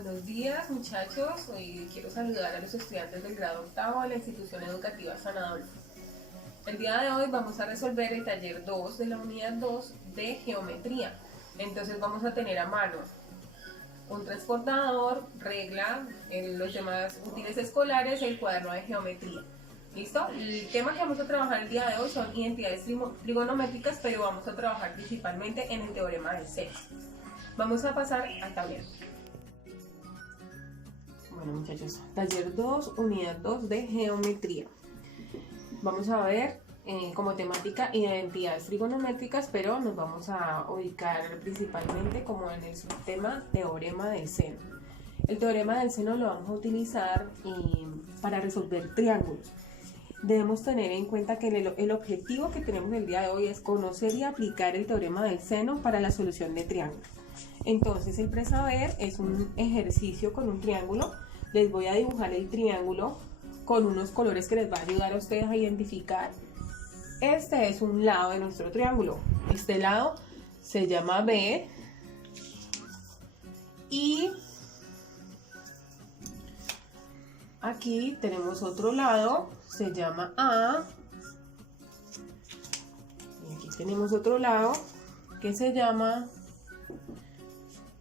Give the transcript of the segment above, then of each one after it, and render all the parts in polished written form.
Buenos días, muchachos. Hoy quiero saludar a los estudiantes del grado octavo de la institución educativa San Adolfo. El día de hoy vamos a resolver el taller 2 de la unidad 2 de geometría. Entonces vamos a tener a mano un transportador, regla, los demás útiles escolares, el cuaderno de geometría. ¿Listo? El tema que vamos a trabajar el día de hoy son identidades trigonométricas, pero vamos a trabajar principalmente en el teorema del seno. Vamos a pasar al tablero. Bueno, muchachos, taller 2, unidad 2 de geometría. Vamos a ver como temática identidades trigonométricas, pero nos vamos a ubicar principalmente como en el subtema teorema del seno. El teorema del seno lo vamos a utilizar para resolver triángulos. Debemos tener en cuenta que el objetivo que tenemos el día de hoy es conocer y aplicar el teorema del seno para la solución de triángulos. Entonces el presaber es un ejercicio con un triángulo. Les voy a dibujar el triángulo con unos colores que les va a ayudar a ustedes a identificar. Este es un lado de nuestro triángulo. Este lado se llama B y aquí tenemos otro lado, se llama A. Y aquí tenemos otro lado que se llama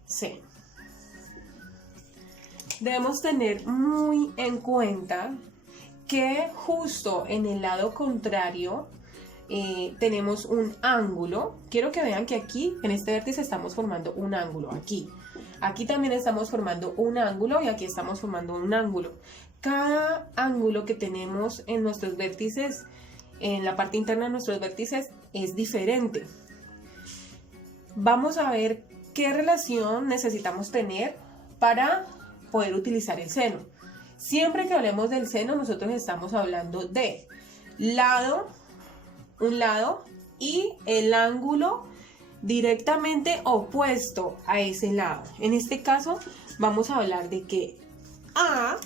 C. Debemos tener muy en cuenta que justo en el lado contrario tenemos un ángulo. Quiero que vean que aquí en este vértice estamos formando un ángulo. Aquí también estamos formando un ángulo y aquí estamos formando un ángulo. Cada ángulo que tenemos en nuestros vértices, en la parte interna de nuestros vértices, es diferente. Vamos a ver qué relación necesitamos tener para poder utilizar el seno. Siempre que hablemos del seno, nosotros estamos hablando de lado, un lado, y el ángulo directamente opuesto a ese lado. En este caso, vamos a hablar de que A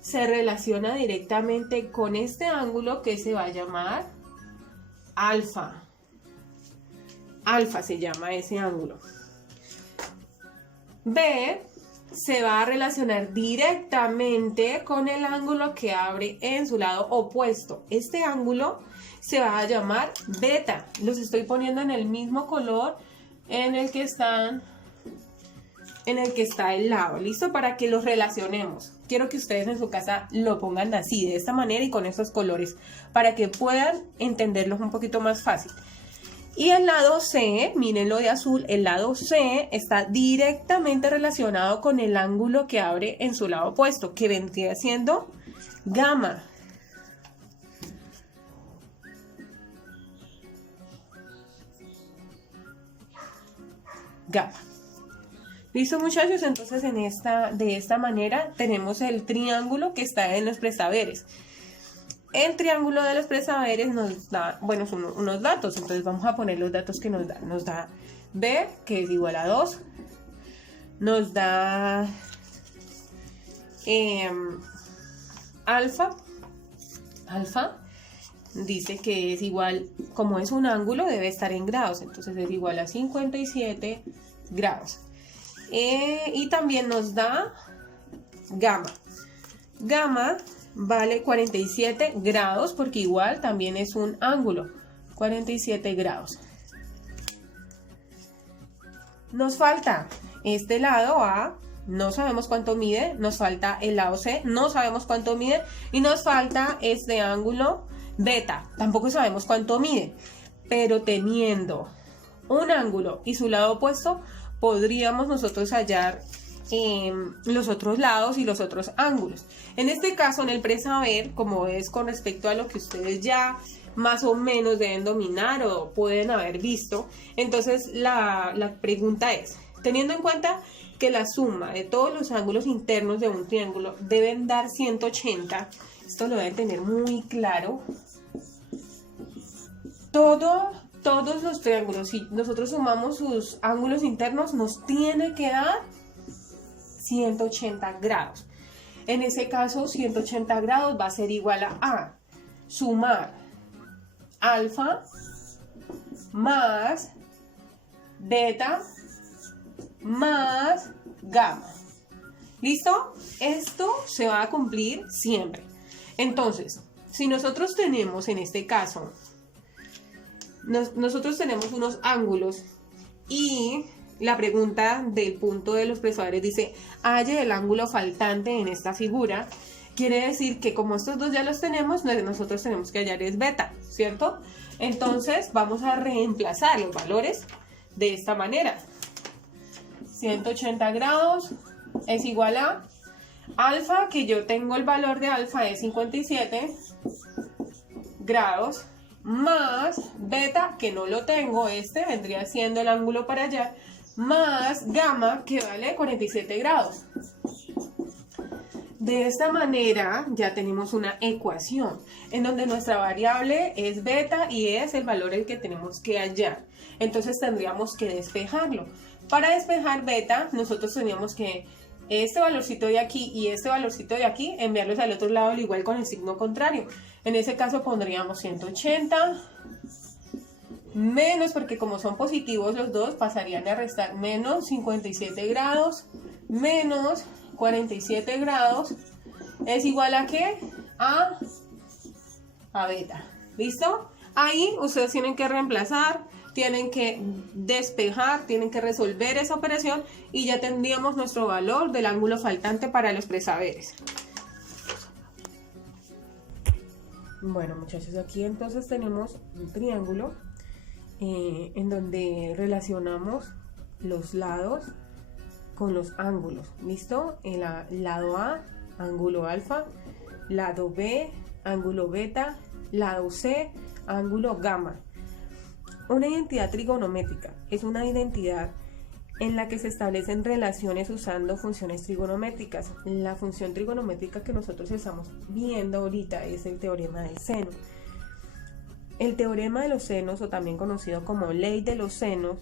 se relaciona directamente con este ángulo que se va a llamar alfa. Alfa se llama ese ángulo. B se va a relacionar directamente con el ángulo que abre en su lado opuesto. Este ángulo se va a llamar beta. Los estoy poniendo en el mismo color en el que está el lado. ¿Listo? Para que los relacionemos. Quiero que ustedes en su casa lo pongan así, de esta manera y con estos colores, para que puedan entenderlos un poquito más fácil. Y el lado C, mírenlo de azul, el lado C está directamente relacionado con el ángulo que abre en su lado opuesto, que vendría siendo gamma. Gamma. ¿Listo, muchachos? Entonces de esta manera tenemos el triángulo que está en los presaberes. El triángulo de los presaberes nos da, bueno, son unos datos, entonces vamos a poner los datos que nos da. Nos da B, que es igual a 2. Nos da alfa. Alfa dice que es igual, como es un ángulo, debe estar en grados, entonces es igual a 57 grados. Y también nos da gamma. Gamma vale 47 grados porque igual también es un ángulo, 47 grados. Nos falta este lado A, no sabemos cuánto mide, nos falta el lado C, no sabemos cuánto mide, y nos falta este ángulo beta, tampoco sabemos cuánto mide, pero teniendo un ángulo y su lado opuesto, podríamos nosotros hallar los otros lados y los otros ángulos. En este caso, en el presaber, como es con respecto a lo que ustedes ya más o menos deben dominar o pueden haber visto, entonces la pregunta es, teniendo en cuenta que la suma de todos los ángulos internos de un triángulo deben dar 180, esto lo deben tener muy claro, todos los triángulos, si nosotros sumamos sus ángulos internos, nos tiene que dar 180 grados. En ese caso, 180 grados va a ser igual a sumar alfa más beta más gamma. ¿Listo? Esto se va a cumplir siempre. Entonces, si nosotros tenemos en este caso, nosotros tenemos unos ángulos y la pregunta del punto de los expresadores dice, halle el ángulo faltante en esta figura, quiere decir que como estos dos ya los tenemos, nosotros tenemos que hallar es beta, ¿cierto? Entonces vamos a reemplazar los valores de esta manera. 180 grados es igual a alfa, que yo tengo el valor de alfa es 57 grados, más beta, que no lo tengo, este vendría siendo el ángulo para allá, más gamma, que vale 47 grados. De esta manera ya tenemos una ecuación en donde nuestra variable es beta y es el valor el que tenemos que hallar. Entonces tendríamos que despejarlo. Para despejar beta, nosotros teníamos que este valorcito de aquí y este valorcito de aquí enviarlos al otro lado, al igual con el signo contrario. En ese caso pondríamos 180 menos, porque como son positivos los dos, pasarían a restar menos 57 grados menos 47 grados es igual a ¿qué? A beta. ¿Listo? Ahí ustedes tienen que reemplazar, tienen que despejar, tienen que resolver esa operación y ya tendríamos nuestro valor del ángulo faltante para los presaberes. Bueno, muchachos, aquí entonces tenemos un triángulo en donde relacionamos los lados con los ángulos. ¿Listo? El lado A, ángulo alfa, lado B, ángulo beta, lado C, ángulo gamma. Una identidad trigonométrica es una identidad en la que se establecen relaciones usando funciones trigonométricas. La función trigonométrica que nosotros estamos viendo ahorita es el teorema del seno. El teorema de los senos, o también conocido como ley de los senos,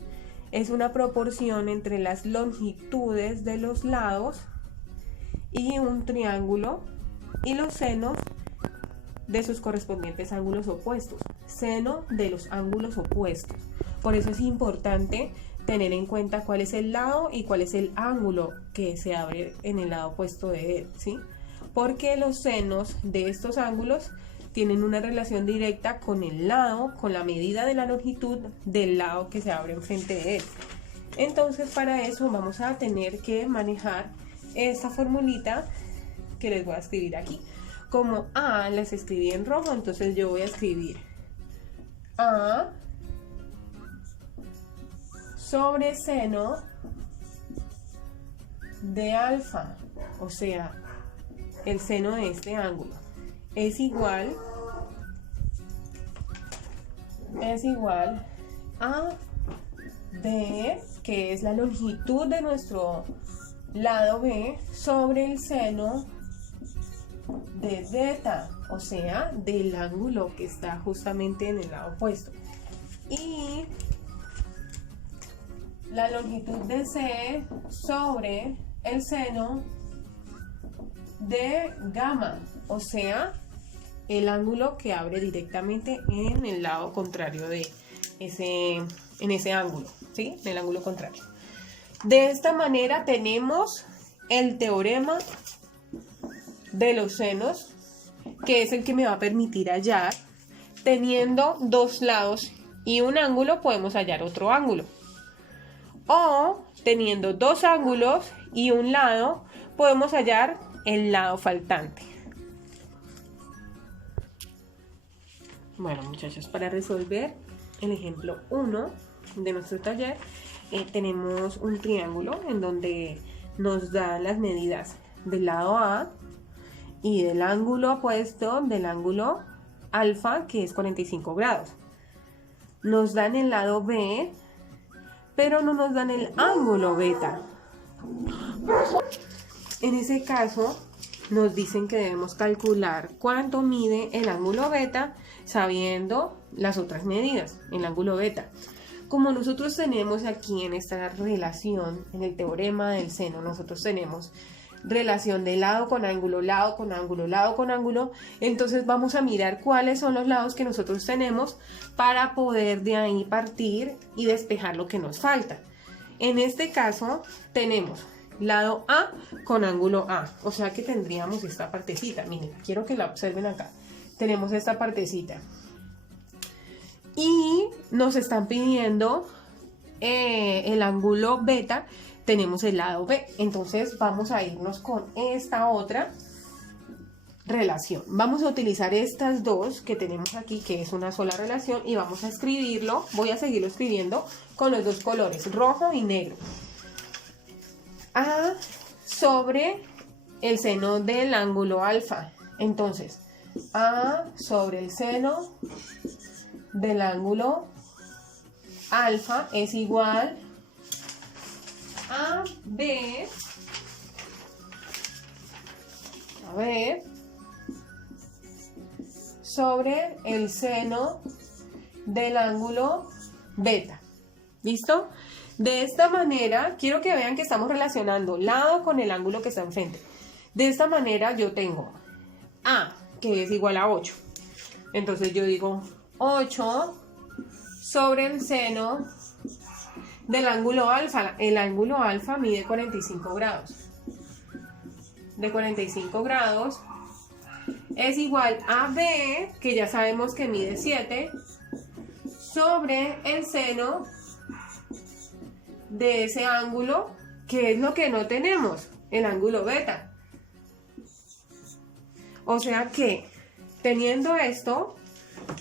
es una proporción entre las longitudes de los lados y un triángulo y los senos de sus correspondientes ángulos opuestos. Seno de los ángulos opuestos. Por eso es importante tener en cuenta cuál es el lado y cuál es el ángulo que se abre en el lado opuesto de él, ¿sí? Porque los senos de estos ángulos tienen una relación directa con el lado, con la medida de la longitud del lado que se abre enfrente de él. Entonces, para eso vamos a tener que manejar esta formulita que les voy a escribir aquí. Como A las escribí en rojo, entonces yo voy a escribir A sobre seno de alfa, o sea, el seno de este ángulo, es igual a B, que es la longitud de nuestro lado B, sobre el seno de beta, o sea, del ángulo que está justamente en el lado opuesto. Y la longitud de C sobre el seno de gamma, o sea, el ángulo que abre directamente en el lado contrario de ese ángulo, ¿sí? En el ángulo contrario. De esta manera tenemos el teorema de los senos, que es el que me va a permitir hallar, teniendo dos lados y un ángulo, podemos hallar otro ángulo. O teniendo dos ángulos y un lado, podemos hallar el lado faltante. Bueno, muchachos, para resolver el ejemplo 1 de nuestro taller, tenemos un triángulo en donde nos dan las medidas del lado A y del ángulo opuesto del ángulo alfa, que es 45 grados. Nos dan el lado B, pero no nos dan el ángulo beta. En ese caso, nos dicen que debemos calcular cuánto mide el ángulo beta sabiendo las otras medidas, el ángulo beta. Como nosotros tenemos aquí en esta relación, en el teorema del seno, nosotros tenemos relación de lado con ángulo, lado con ángulo, lado con ángulo, entonces vamos a mirar cuáles son los lados que nosotros tenemos para poder de ahí partir y despejar lo que nos falta. En este caso tenemos lado A con ángulo A. O sea que tendríamos esta partecita. Miren, quiero que la observen acá. Tenemos esta partecita. Y nos están pidiendo el ángulo beta. Tenemos el lado B. Entonces vamos a irnos con esta otra relación. Vamos a utilizar estas dos que tenemos aquí, que es una sola relación, y vamos a escribirlo. Voy a seguirlo escribiendo con los dos colores, rojo y negro. A sobre el seno del ángulo alfa. Entonces, A sobre el seno del ángulo alfa es igual a B sobre el seno del ángulo beta. ¿Listo? De esta manera, quiero que vean que estamos relacionando lado con el ángulo que está enfrente. De esta manera yo tengo A, que es igual a 8. Entonces yo digo 8 sobre el seno del ángulo alfa. El ángulo alfa mide 45 grados. De 45 grados es igual a B, que ya sabemos que mide 7, sobre el seno de ese ángulo, que es lo que no tenemos, el ángulo beta. O sea que, teniendo esto,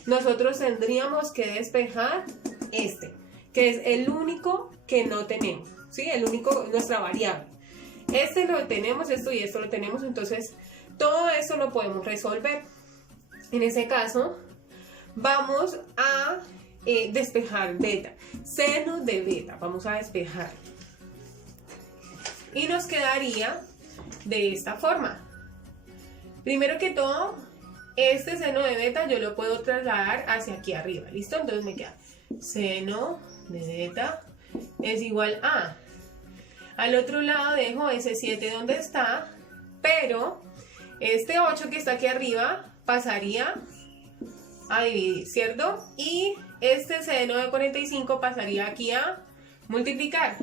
nosotros tendríamos que despejar este, que es el único que no tenemos, ¿sí? El único, nuestra variable. Este lo tenemos, esto y esto lo tenemos, entonces todo esto lo podemos resolver. En ese caso, vamos a despejar beta, seno de beta, vamos a despejar. Y nos quedaría de esta forma. Primero que todo, este seno de beta yo lo puedo trasladar hacia aquí arriba, ¿listo? Entonces me queda seno de beta es igual a... Al otro lado dejo ese 7 donde está, pero este 8 que está aquí arriba pasaría a dividir, ¿cierto? Y este seno de 45 pasaría aquí a multiplicar.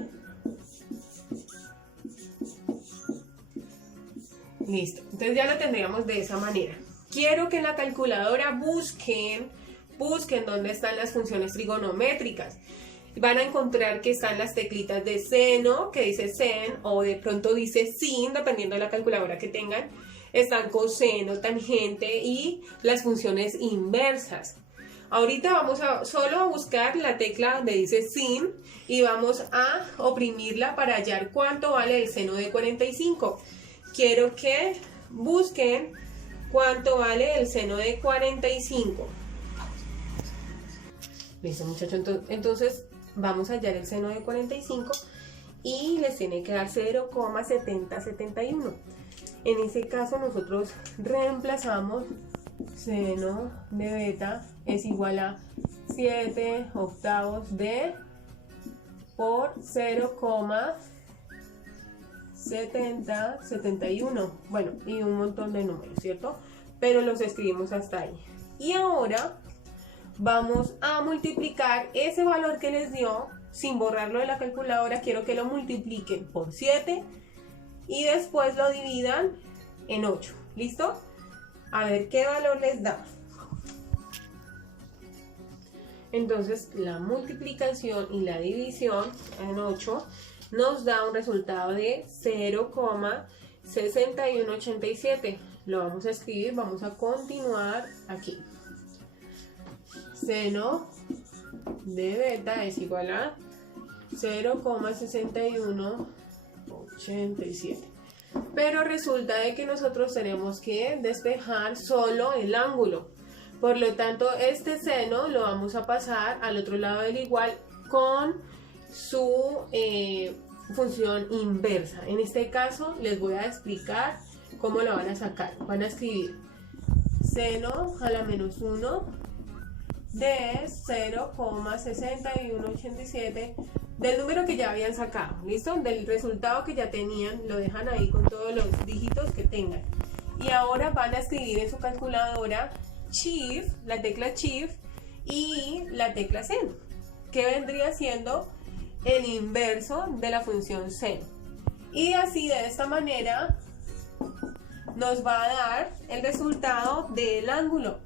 Listo, entonces ya lo tendríamos de esa manera. Quiero que en la calculadora busquen dónde están las funciones trigonométricas. Van a encontrar que están las teclitas de seno, que dice sen, o de pronto dice sin, dependiendo de la calculadora que tengan. Están coseno, tangente y las funciones inversas. Ahorita vamos solo a buscar la tecla donde dice sin y vamos a oprimirla para hallar cuánto vale el seno de 45. Quiero que busquen cuánto vale el seno de 45. Listo, muchachos, entonces vamos a hallar el seno de 45 y les tiene que dar 0,7071. En ese caso nosotros reemplazamos seno de beta es igual a 7 octavos de por 0,7071. Bueno, y un montón de números, ¿cierto? Pero los escribimos hasta ahí. Y ahora vamos a multiplicar ese valor que les dio, sin borrarlo de la calculadora. Quiero que lo multipliquen por 7 y después lo dividan en 8. ¿Listo? A ver qué valor les da. Entonces la multiplicación y la división en 8 nos da un resultado de 0,6187. Lo vamos a escribir, vamos a continuar aquí. Seno de beta es igual a 0,6187. Pero resulta de que nosotros tenemos que despejar solo el ángulo. Por lo tanto, este seno lo vamos a pasar al otro lado del igual con su función inversa. En este caso les voy a explicar cómo lo van a sacar. Van a escribir seno a la menos 1 de 0,6187 del número que ya habían sacado, ¿listo? Del resultado que ya tenían, lo dejan ahí con todos los dígitos que tengan. Y ahora van a escribir en su calculadora Shift, la tecla Shift y la tecla seno, que vendría siendo el inverso de la función seno. Y así de esta manera nos va a dar el resultado del ángulo,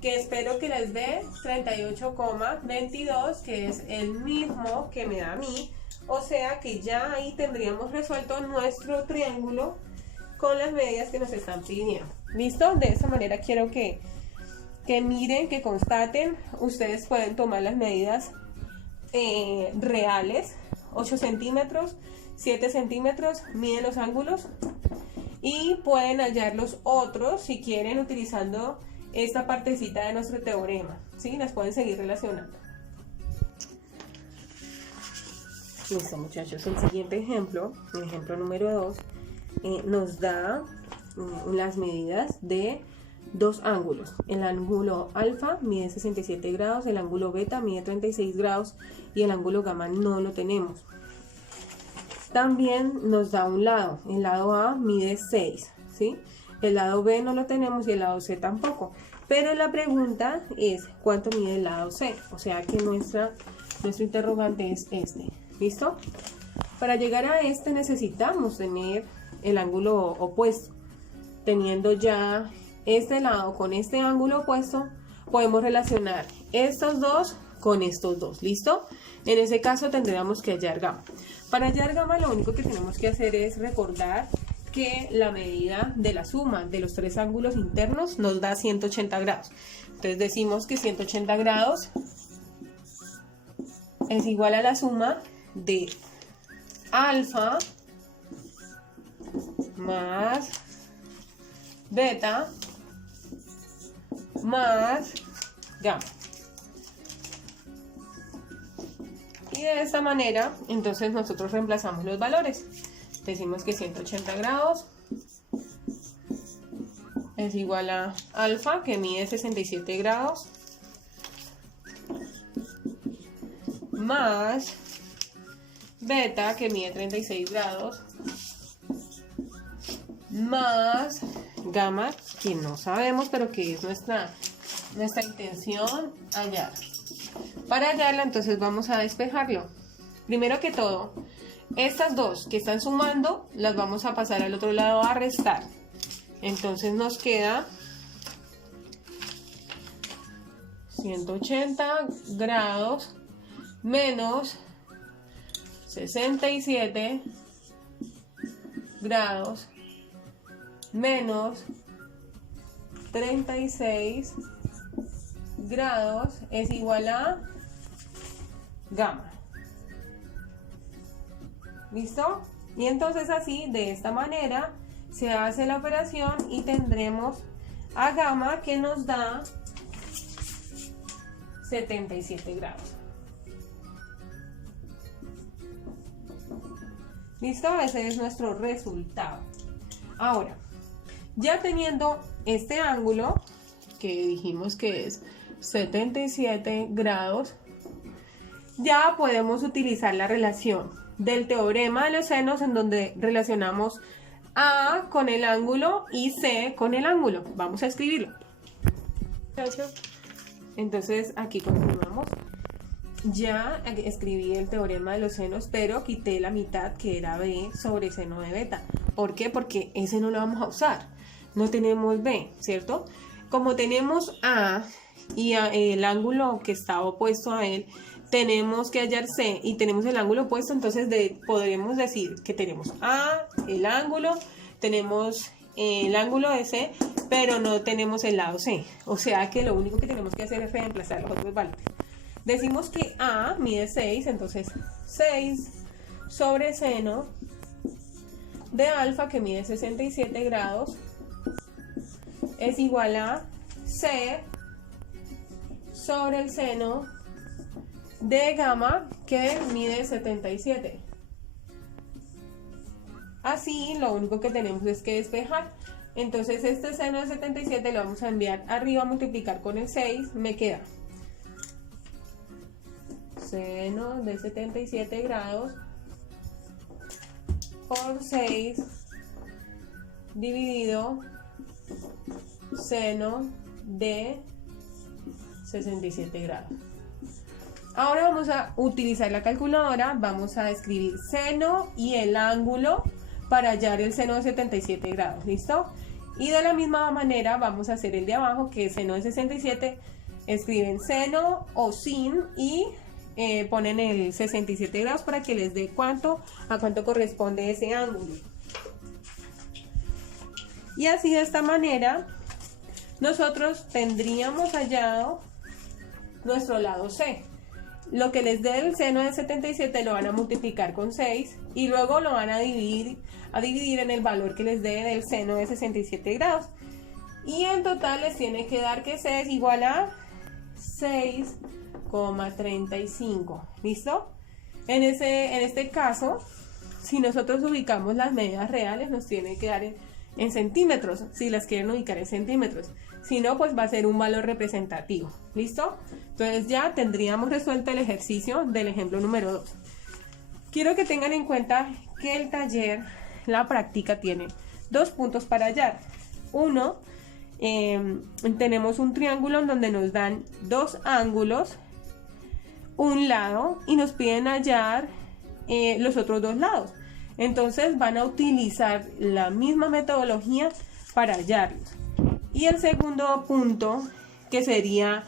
que espero que les dé 38,22, que es el mismo que me da a mí. O sea que ya ahí tendríamos resuelto nuestro triángulo con las medidas que nos están pidiendo. ¿Listo? De esa manera quiero que miren, que constaten. Ustedes pueden tomar las medidas reales, 8 centímetros, 7 centímetros, miden los ángulos y pueden hallar los otros si quieren utilizando esta partecita de nuestro teorema, ¿sí? Las pueden seguir relacionando. Listo, muchachos, el siguiente ejemplo, el ejemplo número 2, nos da las medidas de dos ángulos. El ángulo alfa mide 67 grados, el ángulo beta mide 36 grados y el ángulo gamma no lo tenemos. También nos da un lado, el lado A mide 6, ¿sí? El lado B no lo tenemos y el lado C tampoco. Pero la pregunta es ¿cuánto mide el lado C? O sea que nuestro interrogante es este. ¿Listo? Para llegar a este necesitamos tener el ángulo opuesto. Teniendo ya este lado con este ángulo opuesto, podemos relacionar estos dos con estos dos. ¿Listo? En ese caso tendríamos que hallar gamma. Para hallar gamma lo único que tenemos que hacer es recordar que la medida de la suma de los tres ángulos internos nos da 180 grados. Entonces decimos que 180 grados es igual a la suma de alfa más beta más gamma. Y de esta manera, entonces nosotros reemplazamos los valores. Decimos que 180 grados es igual a alfa, que mide 67 grados, más beta, que mide 36 grados, más gamma, que no sabemos, pero que es nuestra intención hallar. Para hallarla, entonces vamos a despejarlo. Primero que todo, estas dos que están sumando, las vamos a pasar al otro lado a restar. Entonces nos queda 180 grados menos 67 grados menos 36 grados es igual a gamma. ¿Listo? Y entonces así, de esta manera, se hace la operación y tendremos a gamma que nos da 77 grados. ¿Listo? Ese es nuestro resultado. Ahora, ya teniendo este ángulo, que dijimos que es 77 grados, ya podemos utilizar la relación del teorema de los senos, en donde relacionamos A con el ángulo y C con el ángulo. Vamos a escribirlo. Entonces aquí continuamos. Ya escribí el teorema de los senos, pero quité la mitad, que era B sobre seno de beta. ¿Por qué? Porque ese no lo vamos a usar. No tenemos B, ¿cierto? Como tenemos A y el ángulo que está opuesto a él, tenemos que hallar C y tenemos el ángulo opuesto, entonces podremos decir que tenemos A, el ángulo, tenemos el ángulo de C, pero no tenemos el lado C. O sea que lo único que tenemos que hacer es reemplazar los otros valores. Decimos que A mide 6, entonces 6 sobre seno de alfa, que mide 67 grados, es igual a C sobre el seno de gamma, que mide 77. Así, lo único que tenemos es que despejar. Entonces este seno de 77 lo vamos a enviar arriba a multiplicar con el 6. Me queda seno de 77 grados por 6 dividido seno de 67 grados. Ahora vamos a utilizar la calculadora, vamos a escribir seno y el ángulo para hallar el seno de 77 grados, ¿listo? Y de la misma manera vamos a hacer el de abajo, que es seno de 67, escriben seno o sin y ponen el 67 grados para que les dé a cuánto corresponde ese ángulo. Y así de esta manera nosotros tendríamos hallado nuestro lado C. Lo que les dé el seno de 77 lo van a multiplicar con 6 y luego lo van a dividir en el valor que les dé del seno de 67 grados. Y en total les tiene que dar que C es igual a 6,35. ¿Listo? En este caso, si nosotros ubicamos las medidas reales, nos tiene que dar en centímetros, si las quieren ubicar en centímetros. Si no, pues va a ser un valor representativo. ¿Listo? Entonces ya tendríamos resuelto el ejercicio del ejemplo número 2. Quiero que tengan en cuenta que el taller, la práctica, tiene 2 puntos para hallar. Uno, tenemos un triángulo en donde nos dan 2 ángulos, un lado, y nos piden hallar los otros 2 lados. Entonces van a utilizar la misma metodología para hallarlos. Y el segundo punto, que sería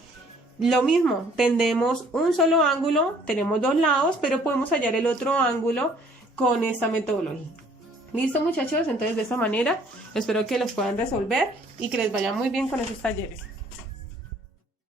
lo mismo, tenemos un solo ángulo, tenemos 2 lados, pero podemos hallar el otro ángulo con esta metodología. ¿Listo, muchachos? Entonces de esta manera espero que los puedan resolver y que les vaya muy bien con esos talleres.